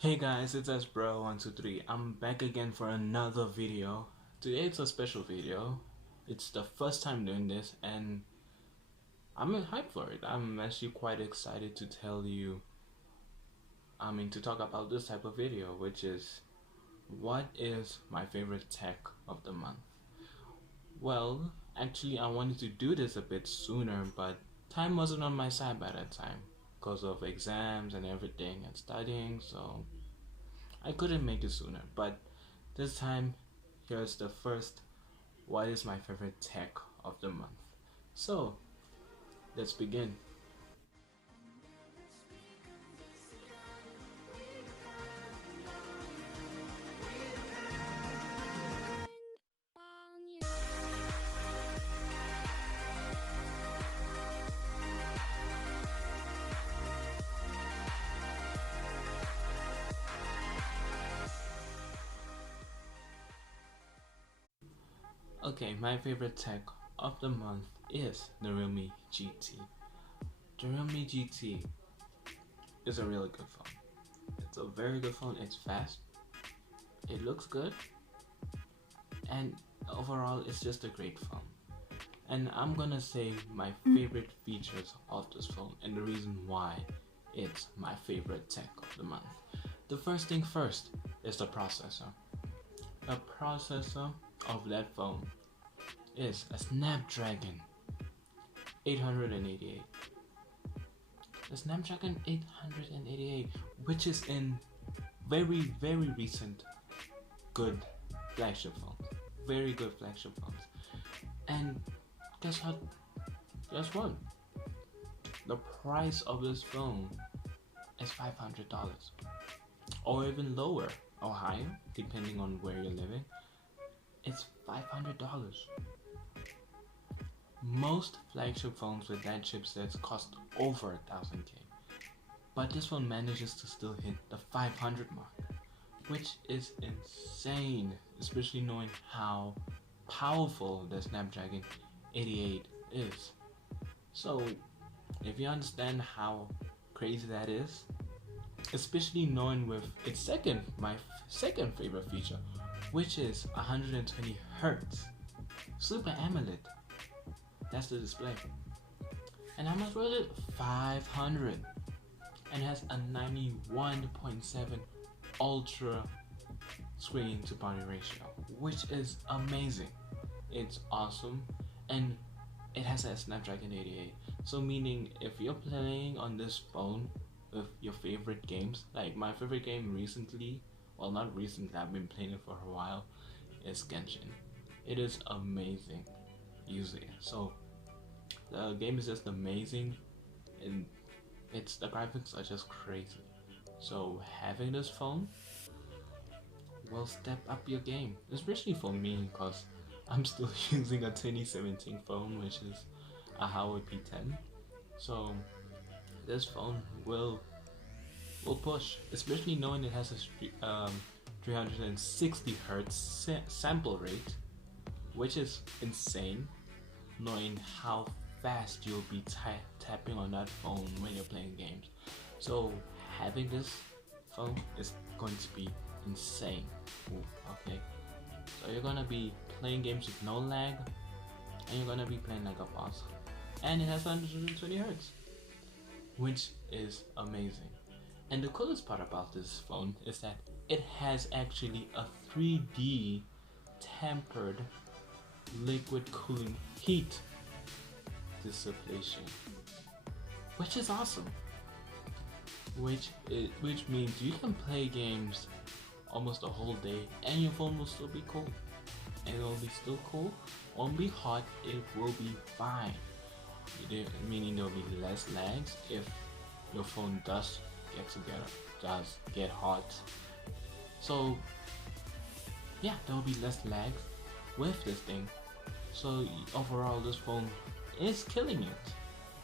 Hey guys, it's sbro123. I'm back again for another video. Today it's a special video. It's the first time doing this and I'm hyped for it. I'm actually quite excited to tell you, to talk about this type of video, which is what is my favorite tech of the month. Well, actually I wanted to do this a bit sooner, but time wasn't on my side by that time because of exams and everything and studying, so I couldn't make it sooner, but this time, here's the first what is my favorite tech of the month. So, let's begin. Okay, my favorite tech of the month is the REALME GT. The REALME GT is a really good phone. It's a very good phone, it's fast, it looks good, and overall it's just a great phone. And I'm gonna say my favorite features of this phone and the reason why it's my favorite tech of the month. The first thing first is the processor. The processor of that phone is a Snapdragon 888. The Snapdragon 888, which is in very recent good flagship phones. Very good flagship phones. And guess what? Guess what? The price of this phone is $500, or even lower or higher, depending on where you're living. It's $500. Most flagship phones with that chipset cost over 1000K, but this one manages to still hit the 500 mark, which is insane, especially knowing how powerful the Snapdragon 88 is. So if you understand how crazy that is, especially knowing with its my second favorite feature, which is 120 Hertz Super AMOLED. That's the display. And how much was it? 500. And has a 91.7 ultra screen to body ratio, which is amazing. It's awesome, and it has a Snapdragon 88. So meaning if you're playing on this phone with your favorite games, like my favorite game recently, well not recently, I've been playing it for a while, is Genshin. It is amazing using it. So the game is just amazing, and the graphics are just crazy. So having this phone will step up your game, especially for me because I'm still using a 2017 phone, which is a Huawei P10. So this phone will push, especially knowing it has a 360 hertz sample rate, which is insane, knowing how fast you'll be tapping on that phone when you're playing games. So having this phone is going to be insane. Ooh, okay, so you're gonna be playing games with no lag, and you're gonna be playing like a boss. And it has 120 hertz, which is amazing. And the coolest part about this phone is that it has actually a 3D tempered liquid cooling heat dissipation, which is awesome. Which means you can play games almost a whole day and your phone will still be cool. And it will be still cool, won't be hot, it will be fine. Meaning there will be less lags if your phone does get hot. So yeah, there will be less lag with this thing. So overall this phone is killing it.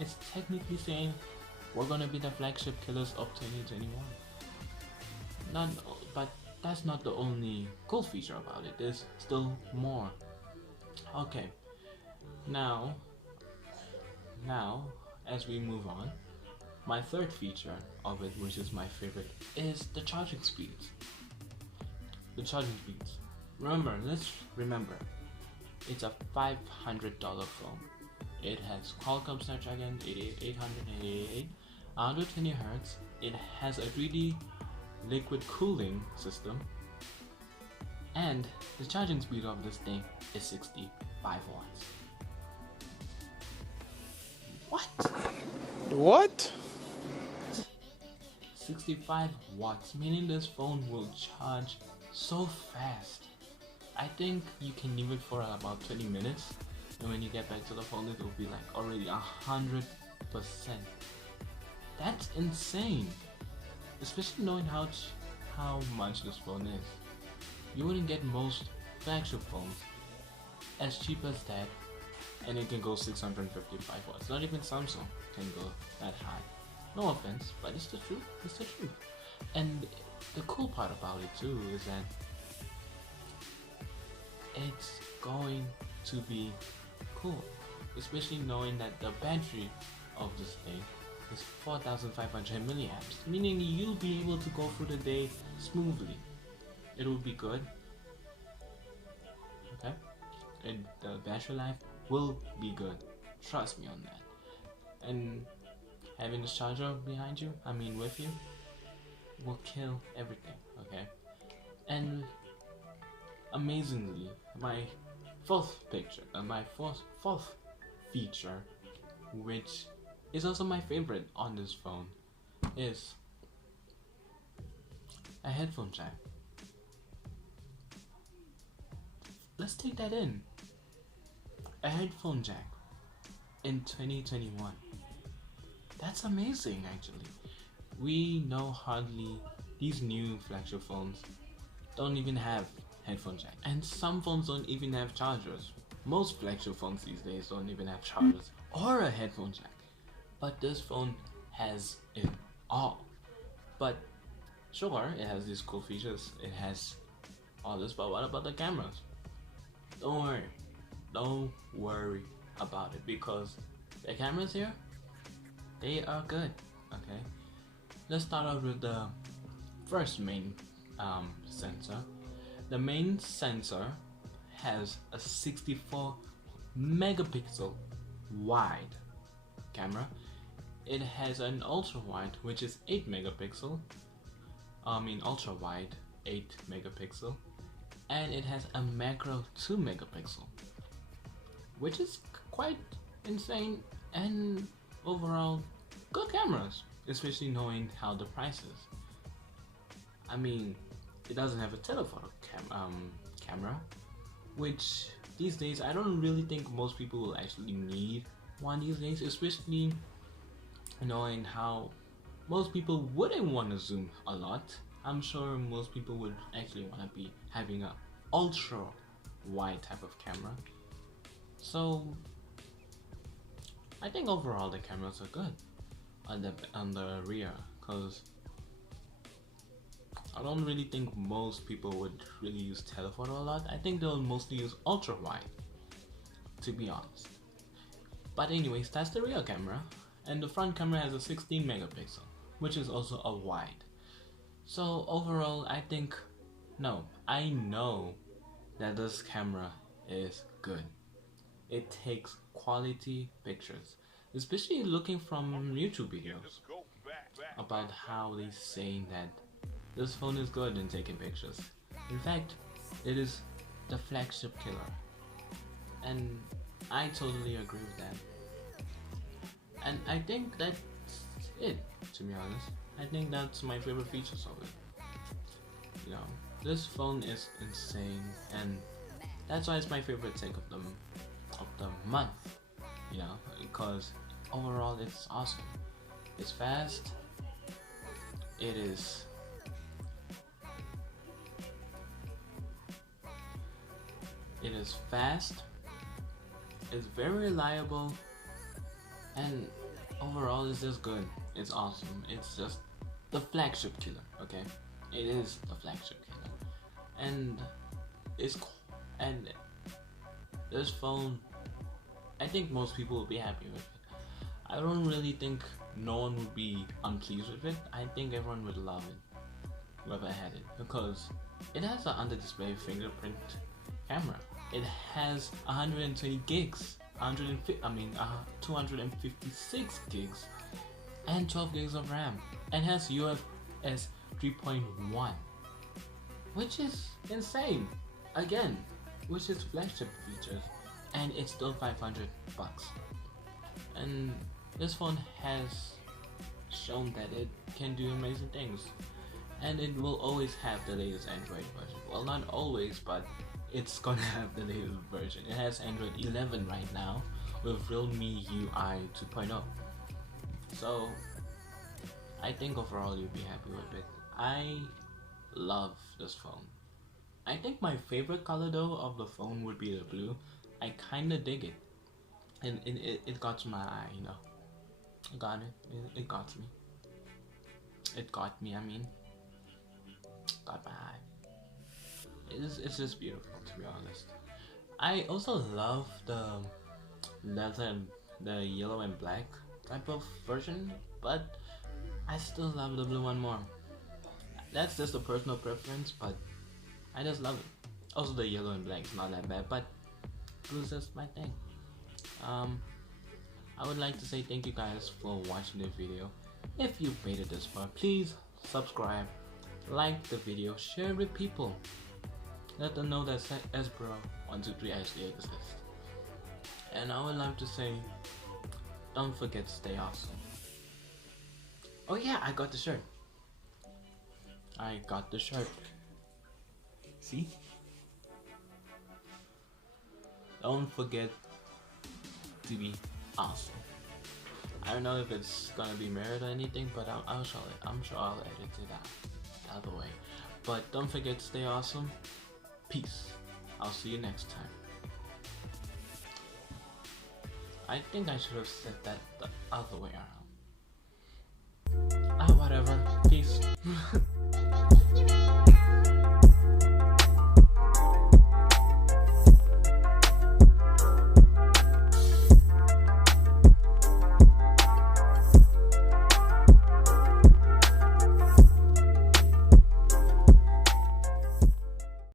It's technically saying we're gonna be the flagship killers of 2021. But that's not the only cool feature about it. There's still more. Okay, now as we move on, My third feature of it, which is my favorite, is the charging speeds. The charging speeds. Let's remember, it's a $500 phone. It has Qualcomm Snapdragon 888, 120 Hz. It has a 3D liquid cooling system, and the charging speed of this thing is 65 watts. What? 65 watts, meaning this phone will charge so fast. I think you can leave it for about 20 minutes, and when you get back to the phone, it will be like already 100%. That's insane, especially knowing how much this phone is. You wouldn't get most flagship phones as cheap as that, and it can go 655 watts. Not even Samsung can go that high. No offense, but it's the truth. It's the truth. And the cool part about it too is that it's going to be cool, especially knowing that the battery of this thing is 4,500 milliamps, meaning you'll be able to go through the day smoothly. It will be good, okay? And the battery life will be good. Trust me on that. And having this charger behind you, with you, will kill everything, okay? And amazingly, my fourth feature, which is also my favorite on this phone, is a headphone jack. Let's take that in. A headphone jack in 2021. That's amazing, actually. We know hardly these new flagship phones don't even have headphone jack, and some phones don't even have chargers. Most flagship phones these days don't even have chargers or a headphone jack, but this phone has it all. But sure, it has these cool features, it has all this, but what about the cameras? Don't worry about it, because the cameras here, they are good, okay? Let's start out with the first main sensor. The main sensor has a 64 megapixel wide camera. It has an ultra wide, which is 8 megapixel. Ultra wide 8 megapixel, and it has a macro 2 megapixel, which is quite insane, and overall good cameras, especially knowing how the price is. It doesn't have a telephoto camera, which these days I don't really think most people will actually need one these days, especially knowing how most people wouldn't want to zoom a lot. I'm sure most people would actually want to be having a ultra wide type of camera. So I think overall the cameras are good on the rear, because I don't really think most people would really use telephoto a lot. I think they'll mostly use ultra wide, to be honest. But anyways, that's the rear camera, and the front camera has a 16 megapixel, which is also a wide. So overall, I know that this camera is good. It takes quality pictures, especially looking from YouTube videos about how they saying that this phone is good in taking pictures. In fact, it is the flagship killer, and I totally agree with that. And I think that's it, to be honest. I think that's my favorite features of it. This phone is insane, and that's why it's my favorite take of the month. Because overall it's awesome. It's fast. It is fast. It's very reliable, and overall it's just good. It's awesome. It's just the flagship killer, okay? It is the flagship killer, and this phone, I think most people will be happy with it. I don't really think no one would be unpleased with it. I think everyone would love it, whoever had it, because it has an under display fingerprint camera. It has 120 gigs, 256 gigs, and 12 gigs of RAM, and has UFS 3.1, which is insane. Again, which is flagship features, and it's still $500. And this phone has shown that it can do amazing things, and it will always have the latest Android version. Well, not always, but it's gonna have the latest version. It has Android 11 right now with REALME UI 2.0. So I think overall you'll be happy with it. I love this phone. I think my favorite color though of the phone would be the blue. I kinda dig it, and it got my eye, you know. It got me. It got me. I mean, got my eye. It's just beautiful, to be honest. I also love the leather and the yellow and black type of version, but I still love the blue one more. That's just a personal preference, but I just love it. Also, the yellow and black is not that bad, but blue is just my thing. I would like to say thank you guys for watching the video. If you've made it this far, please subscribe, like the video, share it with people. Let them know that SBro123 actually exists. And I would like to say, don't forget to stay awesome. Oh yeah, I got the shirt. See? Don't forget to be awesome. I don't know if it's gonna be mirrored or anything, but I'll show it. I'm sure I'll edit it out of the way. But don't forget to stay awesome. Peace. I'll see you next time. I think I should have said that the other way around. Whatever. Peace.